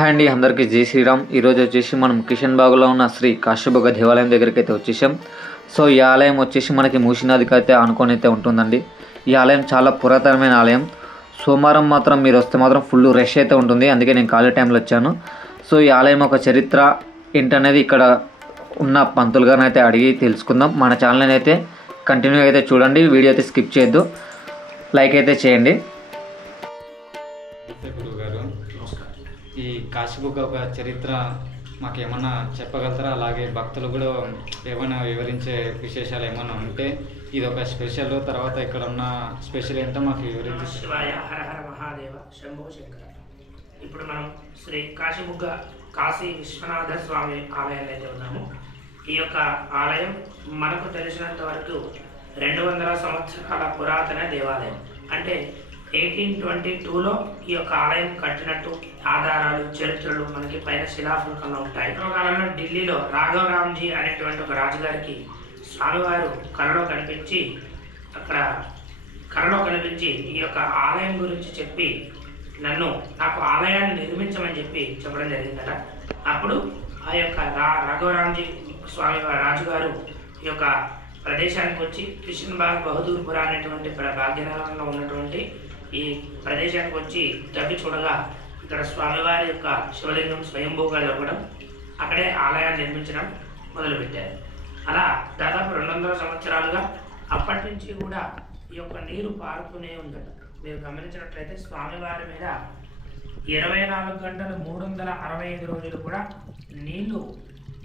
Hi అండి అందరికీ జై శ్రీరామ్. ఈరోజు వచ్చేసి మనం కిషన్ బాగులో ఉన్న శ్రీ కాశ్యపగ దేవాలయం దగ్గరికి అయితే వచ్చేసాం. సో ఈ ఆలయం వచ్చేసి మనకి మూసినదికి అయితే అనుకొని అయితే ఉంటుందండి. ఈ ఆలయం చాలా పురాతనమైన ఆలయం. సోమవారం మాత్రం మీరు వస్తే మాత్రం ఫుల్ రష్ అయితే ఉంటుంది. అందుకే నేను ఖాళీ టైంలో వచ్చాను. సో ఈ ఆలయం ఒక చరిత్ర ఏంటనేది ఇక్కడ ఉన్న పంతులు గారిని అయితే అడిగి తెలుసుకుందాం. మన ఛానల్ని అయితే కంటిన్యూ అయితే చూడండి. వీడియో అయితే స్కిప్ చేయొద్దు. లైక్ అయితే చేయండి. ఈ కాశీబుగ్గ ఒక చరిత్ర మాకు ఏమన్నా చెప్పగలుగుతారా? అలాగే భక్తులు కూడా ఏమైనా వివరించే విశేషాలు ఏమైనా ఉంటే ఇది ఒక స్పెషల్. తర్వాత ఇక్కడ ఉన్న స్పెషల్ ఏంటో మాకు వివరించి. శివాయ హర మహాదేవ శంభో శంకర. ఇప్పుడు మనం శ్రీ కాశీబుగ్గ కాశీ విశ్వనాథ స్వామి ఆలయంలో అయితే ఉన్నాము. ఈ యొక్క ఆలయం మనకు తెలిసినంత వరకు రెండు వందల సంవత్సరాల పురాతన దేవాలయం. అంటే ఎయిటీన్ ట్వంటీ టూలో ఈ యొక్క ఆలయం కట్టినట్టు ఆధారాలు చరిత్రలు మనకి పైన శిలాఫలకంలో ఉంటాయి. పూర్వకాలంలో ఢిల్లీలో రాఘవరామ్జీ అనేటువంటి ఒక రాజుగారికి స్వామివారు కళలో కనిపించి అక్కడ కళలో కనిపించి ఈ యొక్క ఆలయం గురించి చెప్పి నన్ను నాకు ఆలయాన్ని నిర్మించమని చెప్పి చెప్పడం జరిగిందట. అప్పుడు ఆ యొక్క రా రాఘవరామ్జీ స్వామి వారి రాజుగారు ఈ యొక్క ప్రదేశానికి వచ్చి కిషన్ బాగ్ బహదూర్పుర అనేటువంటి భాగ్యనగరంలో ఉన్నటువంటి ఈ ప్రదేశానికి వచ్చి తవ్వి చూడగా ఇక్కడ స్వామివారి యొక్క శివలింగం స్వయంభూగా ఇవ్వడం అక్కడే ఆలయాన్ని నిర్మించడం మొదలుపెట్టారు. అలా దాదాపు రెండు వందల సంవత్సరాలుగా అప్పటి నుంచి కూడా ఈ యొక్క నీరు పారుతూనే ఉందట. మీరు గమనించినట్లయితే స్వామివారి మీద ఇరవై నాలుగు గంటలు మూడు వందల అరవై ఐదు రోజులు కూడా నీళ్ళు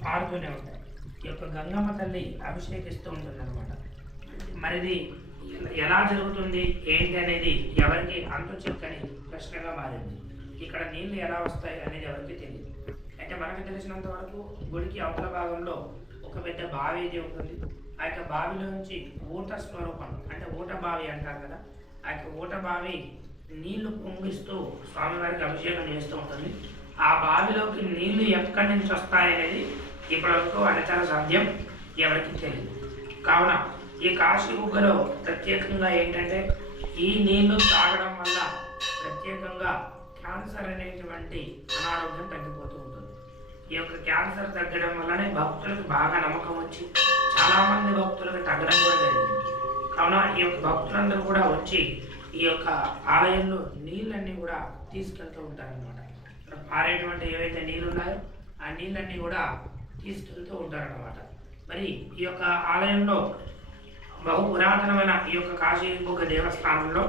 పారుతూనే ఉంటాయి. ఈ యొక్క గంగమ్మ తల్లి అభిషేకిస్తూ ఉంటుందన్నమాట. మరిది ఎలా జరుగుతుంది? ఏంటి అనేది ఎవరికి అంత చిక్కని ప్రశ్నగా మారింది. ఇక్కడ నీళ్ళు ఎలా వస్తాయి అనేది ఎవరికి తెలియదు అయితే మనకు తెలిసినంత వరకు గుడికి అవతల భాగంలో ఒక పెద్ద బావి అయితే ఉంటుంది. ఆ యొక్క బావిలోంచి ఊట స్వరూపం అంటే ఊట బావి అంటారు కదా ఆ యొక్క ఊట బావి నీళ్ళు పొంగిస్తూ స్వామివారికి అభిషేకం చేస్తూ ఉంటుంది. ఆ బావిలోకి నీళ్ళు ఎక్కడి నుంచి వస్తాయనేది ఇప్పటివరకు అన్నచాల సాధ్యం ఎవరికి తెలియదు కావున ఈ కాశీ బుగ్గలో ప్రత్యేకంగా ఏంటంటే ఈ నీళ్ళు తాగడం వల్ల ప్రత్యేకంగా క్యాన్సర్ అనేటువంటి అనారోగ్యం తగ్గిపోతూ ఉంటుంది. ఈ యొక్క క్యాన్సర్ తగ్గడం వల్లనే భక్తులకు బాగా నమ్మకం వచ్చి చాలామంది భక్తులకు తగ్గడం కూడా జరిగింది. కావున ఈ యొక్క భక్తులందరూ కూడా వచ్చి ఈ యొక్క ఆలయంలో నీళ్ళన్నీ కూడా తీసుకెళ్తూ ఉంటారనమాట ఇక్కడ పారేటువంటి ఏవైతే నీళ్ళు ఉన్నాయో ఆ నీళ్ళన్నీ కూడా తీసుకెళ్తూ ఉంటారనమాట మరి ఈ యొక్క ఆలయంలో బహు పురాతనమైన ఈ యొక్క కాశీబుగ్గ దేవస్థానంలో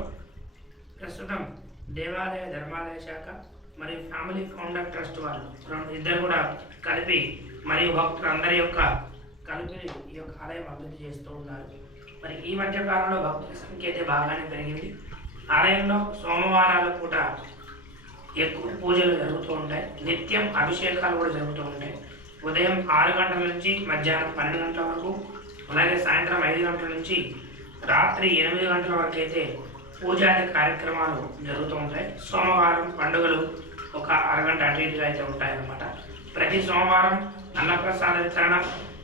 ప్రస్తుతం దేవాలయ ధర్మాలయ శాఖ మరియు ఫ్యామిలీ ఫౌండర్ ట్రస్ట్ వాళ్ళు రెండు ఇద్దరు కూడా కలిపి మరియు భక్తులందరి యొక్క కలిపి ఈ యొక్క ఆలయం అభివృద్ధి చేస్తూ ఉన్నారు. మరి ఈ మధ్య కాలంలో భక్తుల సంఖ్య అయితే బాగానే పెరిగింది. ఆలయంలో సోమవారాల పూట ఎక్కువ పూజలు జరుగుతూ ఉంటాయి. నిత్యం అభిషేకాలు కూడా జరుగుతూ ఉంటాయి. ఉదయం ఆరు గంటల నుంచి మధ్యాహ్నం పన్నెండు గంటల వరకు అలాగే సాయంత్రం ఐదు గంటల నుంచి రాత్రి ఎనిమిది గంటల వరకు అయితే పూజాది కార్యక్రమాలు జరుగుతూ ఉంటాయి. సోమవారం పండుగలు ఒక అరగంట అటు ఇటుగా అయితే ఉంటాయన్నమాట. ప్రతి సోమవారం అన్నప్రసాద వితరణ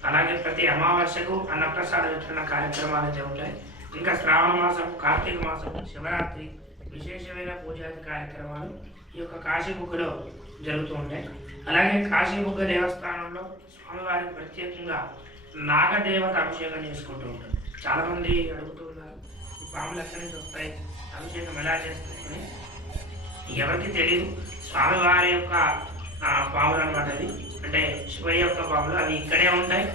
అలాగే ప్రతి అమావాస్యకు అన్నప్రసాద వితరణ కార్యక్రమాలు అయితే ఉంటాయి. ఇంకా శ్రావణ మాసం కార్తీక మాసం శివరాత్రి విశేషమైన పూజాది కార్యక్రమాలు ఈ యొక్క కాశీబుగ్గలో జరుగుతూ ఉంటాయి. అలాగే కాశీబుగ్గ దేవస్థానంలో స్వామివారికి ప్రత్యేకంగా నాగదేవత అభిషేకం చేసుకుంటూ ఉంటారు. చాలామంది అడుగుతూ ఉన్నారు ఈ పాములు ఎక్కడి నుంచి వస్తాయి? అభిషేకం ఎలా చేస్తాయని ఎవరికి తెలియదు స్వామివారి యొక్క పాములు అనమాట అవి. అంటే శివయ్య యొక్క పాములు అవి ఇక్కడే ఉంటాయి.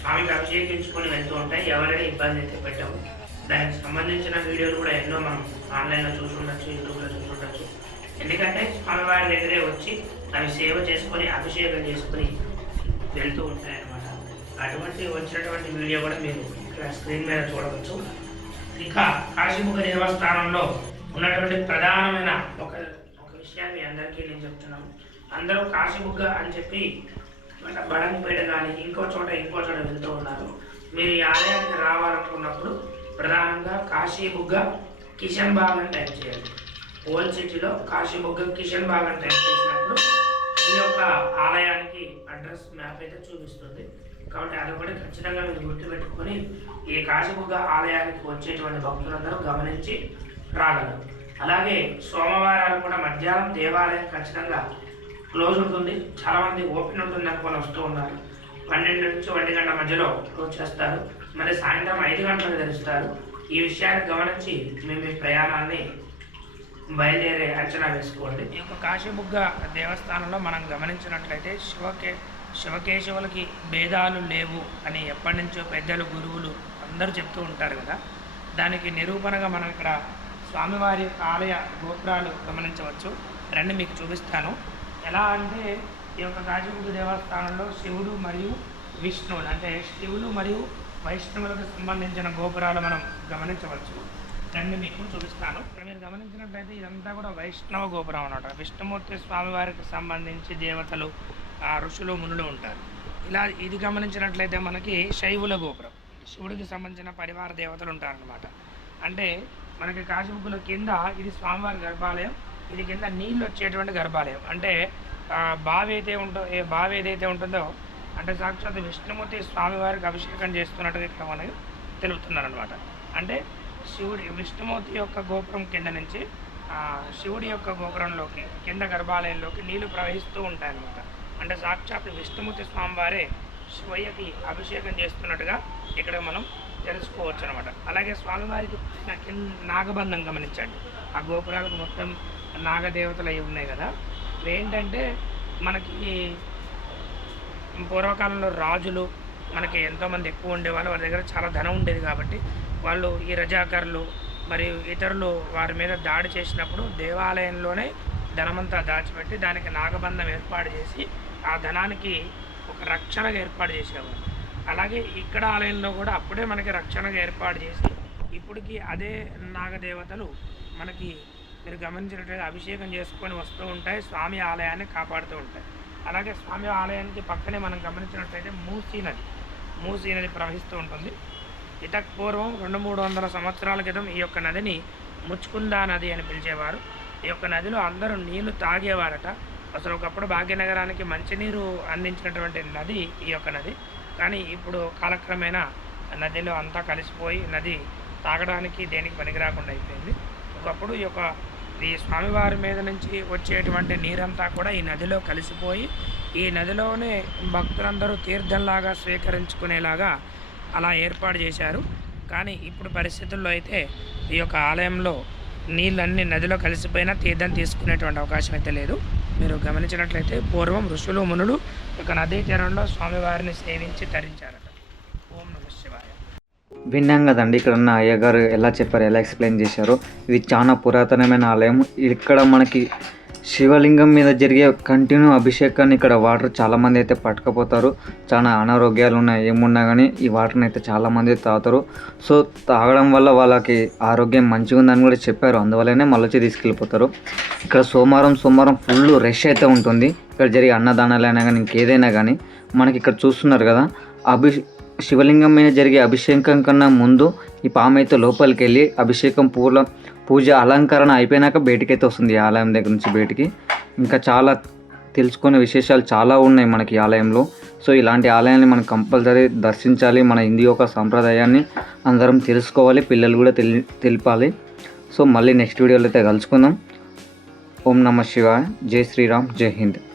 స్వామికి అభిషేకించుకొని వెళ్తూ ఉంటాయి. ఎవరైనా ఇబ్బంది అయితే పెట్టవు దానికి సంబంధించిన వీడియోలు కూడా ఎన్నో మనం ఆన్లైన్లో చూసుకుండొచ్చు యూట్యూబ్లో చూసి ఎందుకంటే స్వామివారి దగ్గరే వచ్చి అవి సేవ చేసుకొని అభిషేకం చేసుకొని వెళ్తూ ఉంటాయి అటువంటి వచ్చినటువంటి వీడియో కూడా మీరు ఇక్కడ స్క్రీన్ మీద చూడవచ్చు. ఇంకా కాశీముఖ దేవస్థానంలో ఉన్నటువంటి ప్రధానమైన ఒక ఒక విషయాన్ని అందరికీ నేను చెప్తున్నాను. అందరూ కాశీబుగ్గ అని చెప్పి అంటే బడంపేట కానీ ఇంకో చోట ఇంకో చోట వెళ్తూ ఉన్నారు. మీరు ఈ ఆలయానికి రావాలనుకున్నప్పుడు ప్రధానంగా కాశీబుగ్గ కిషన్ బాగ్ అని టైప్ చేయాలి ఓల్డ్ సిటీలో కాశీబుగ్గ కిషన్ బాగ్ అని టైప్ చేసినప్పుడు ఈ యొక్క ఆలయానికి అడ్రస్ మ్యాప్ అయితే చూపిస్తుంది. కాబట్టి అది కూడా ఖచ్చితంగా మీరు గుర్తుపెట్టుకొని ఈ కాశీబుగ్గ ఆలయానికి వచ్చేటువంటి భక్తులందరూ గమనించి రాగలరు. అలాగే సోమవారాలు కూడా మధ్యాహ్నం దేవాలయం ఖచ్చితంగా క్లోజ్ ఉంటుంది. చాలామంది ఓపెన్ ఉంటుంది అనుకొని వస్తూ ఉన్నారు. పన్నెండు నుంచి ఒంటి గంట మధ్యలో క్లోజ్ చేస్తారు. మరి సాయంత్రం ఐదు గంటలకు తెరుస్తారు. ఈ విషయాన్ని గమనించి మేము మీ ప్రయాణాన్ని బయలుదేరే అంచనా వేసుకోండి. ఈ యొక్క కాశీబుగ్గ దేవస్థానంలో మనం గమనించినట్లయితే శివకే శివకేశవులకి భేదాలు లేవు అని ఎప్పటి నుంచో పెద్దలు గురువులు అందరూ చెప్తూ ఉంటారు కదా. దానికి నిరూపణగా మనం ఇక్కడ స్వామివారి ఆలయ గోపురాలు గమనించవచ్చు. రండి మీకు చూపిస్తాను. ఎలా అంటే ఈ యొక్క కాశీబుగ్గ దేవస్థానంలో శివుడు మరియు విష్ణువులు అంటే శివులు మరియు వైష్ణవులకు సంబంధించిన గోపురాలు మనం గమనించవచ్చు. రండి మీకు చూపిస్తాను. ఇక్కడ మీరు గమనించినట్లయితే ఇదంతా కూడా వైష్ణవ గోపురం అన్నమాట. విష్ణుమూర్తి స్వామివారికి సంబంధించి దేవతలు ఆ ఋషులు మునులు ఉంటారు. ఇలా ఇది గమనించినట్లయితే మనకి శైవుల గోపురం. శివుడికి సంబంధించిన పరివార దేవతలు ఉంటారనమాట అంటే మనకి కాశీబుక్కుల కింద ఇది స్వామివారి గర్భాలయం ఇది కింద నీళ్ళు వచ్చేటువంటి గర్భాలయం. అంటే బావి అయితే ఉంటుందో ఏ బావి ఏదైతే ఉంటుందో అంటే సాక్షాత్ విష్ణుమూర్తి స్వామివారికి అభిషేకం చేస్తున్నట్టుగా ఇక్కడ మనకి తెలుపుతున్నారనమాట అంటే శివుడి విష్ణుమూర్తి యొక్క గోపురం కింద నుంచి శివుడి యొక్క గోపురంలోకి కింద గర్భాలయంలోకి నీళ్ళు ప్రవహిస్తూ ఉంటాయన్నమాట. అంటే సాక్షాత్ విష్ణుమూర్తి స్వామివారే శివయ్యకి అభిషేకం చేస్తున్నట్టుగా ఇక్కడ మనం తెలుసుకోవచ్చు అనమాట అలాగే స్వామివారికి నాగబంధం గమనించండి. ఆ గోపురాలకు మొత్తం నాగదేవతలు అవి ఉన్నాయి కదా. ఇవి ఏంటంటే మనకి పూర్వకాలంలో రాజులు మనకి ఎంతోమంది ఎక్కువ ఉండేవాళ్ళు వారి దగ్గర చాలా ధనం ఉండేది కాబట్టి వాళ్ళు ఈ రజాకర్లు మరియు ఇతరులు వారి మీద దాడి చేసినప్పుడు దేవాలయంలోనే ధనమంతా దాచిపెట్టి దానికి నాగబంధం ఏర్పాటు చేసి ఆ ధనానికి ఒక రక్షణగా ఏర్పాటు చేసేవారు. అలాగే ఇక్కడ ఆలయంలో కూడా అప్పుడే మనకి రక్షణగా ఏర్పాటు చేసి ఇప్పటికీ అదే నాగదేవతలు మనకి మీరు గమనించినట్లయితే అభిషేకం చేసుకొని వస్తూ ఉంటాయి స్వామి ఆలయాన్ని కాపాడుతూ ఉంటాయి. అలాగే స్వామి ఆలయానికి పక్కనే మనం గమనించినట్లయితే మూసీ నది మూసీ నది ప్రవహిస్తూ ఉంటుంది. ఇతకు పూర్వం రెండు మూడు వందల సంవత్సరాల క్రితం ఈ యొక్క నదిని ముచ్చుకుందా నది అని పిలిచేవారు. ఈ యొక్క నదిలో అందరూ నీళ్ళు తాగేవారట. అసలు ఒకప్పుడు భాగ్యనగరానికి మంచినీరు అందించినటువంటి నది ఈ యొక్క నది. కానీ ఇప్పుడు కాలక్రమేణా నదిలో అంతా కలిసిపోయి నది తాగడానికి దేనికి పనికిరాకుండా అయిపోయింది. ఒకప్పుడు ఈ యొక్క ఈ స్వామివారి మీద నుంచి వచ్చేటువంటి నీరంతా కూడా ఈ నదిలో కలిసిపోయి ఈ నదిలోనే భక్తులందరూ తీర్థంలాగా స్వీకరించుకునేలాగా అలా ఏర్పాటు చేశారు. కానీ ఇప్పుడు పరిస్థితుల్లో అయితే ఈ యొక్క ఆలయంలో నీళ్ళన్నీ నదిలో కలిసిపోయినా తీర్థం తీసుకునేటువంటి అవకాశం అయితే లేదు. మీరు గమనించినట్లయితే పూర్వం ఋషులు మునులు ఒక నదీ తీరంలో స్వామివారిని సేవించి తరించారట. ఓం నమ శివాయ. విన్నాం కదండి ఇక్కడ ఉన్న అయ్యగారు ఎలా చెప్పారు ఎలా ఎక్స్ప్లెయిన్ చేశారు? ఇది చాలా పురాతనమైన ఆలయం. ఇక్కడ మనకి శివలింగం మీద జరిగే కంటిన్యూ అభిషేకాన్ని ఇక్కడ వాటర్ చాలామంది అయితే పట్టుకపోతారు. చాలా అనారోగ్యాలు ఉన్నాయి ఏమున్నా కానీ ఈ వాటర్ని అయితే చాలామంది తాగుతారు. సో తాగడం వల్ల వాళ్ళకి ఆరోగ్యం మంచిగా ఉందని కూడా చెప్పారు. అందువల్లనే మళ్ళీ వచ్చి తీసుకెళ్ళిపోతారు. ఇక్కడ సోమవారం సోమవారం ఫుల్ రష్ అయితే ఉంటుంది. ఇక్కడ జరిగే అన్నదానాలైనా కానీ ఇంకేదైనా కానీ మనకి ఇక్కడ చూస్తున్నారు కదా అభి శివలింగం మీద జరిగే అభిషేకం కన్నా ముందు ఈ పాము అయితే లోపలికి వెళ్ళి అభిషేకం పూల పూజ అలంకరణ అయిపోయినాక బయటికైతే వస్తుంది ఈ ఆలయం దగ్గర నుంచి బయటికి. ఇంకా చాలా తెలుసుకునే విశేషాలు చాలా ఉన్నాయి మనకి ఆలయంలో. సో ఇలాంటి ఆలయాన్ని మనం కంపల్సరీ దర్శించాలి మన హిందీ యొక్క సాంప్రదాయాన్ని అందరం తెలుసుకోవాలి పిల్లలు కూడా తెలి తెలిపాలి. సో మళ్ళీ నెక్స్ట్ వీడియోలో అయితే కలుసుకుందాం. ఓం నమ శివాయ. జై శ్రీరామ్. జై హింద్.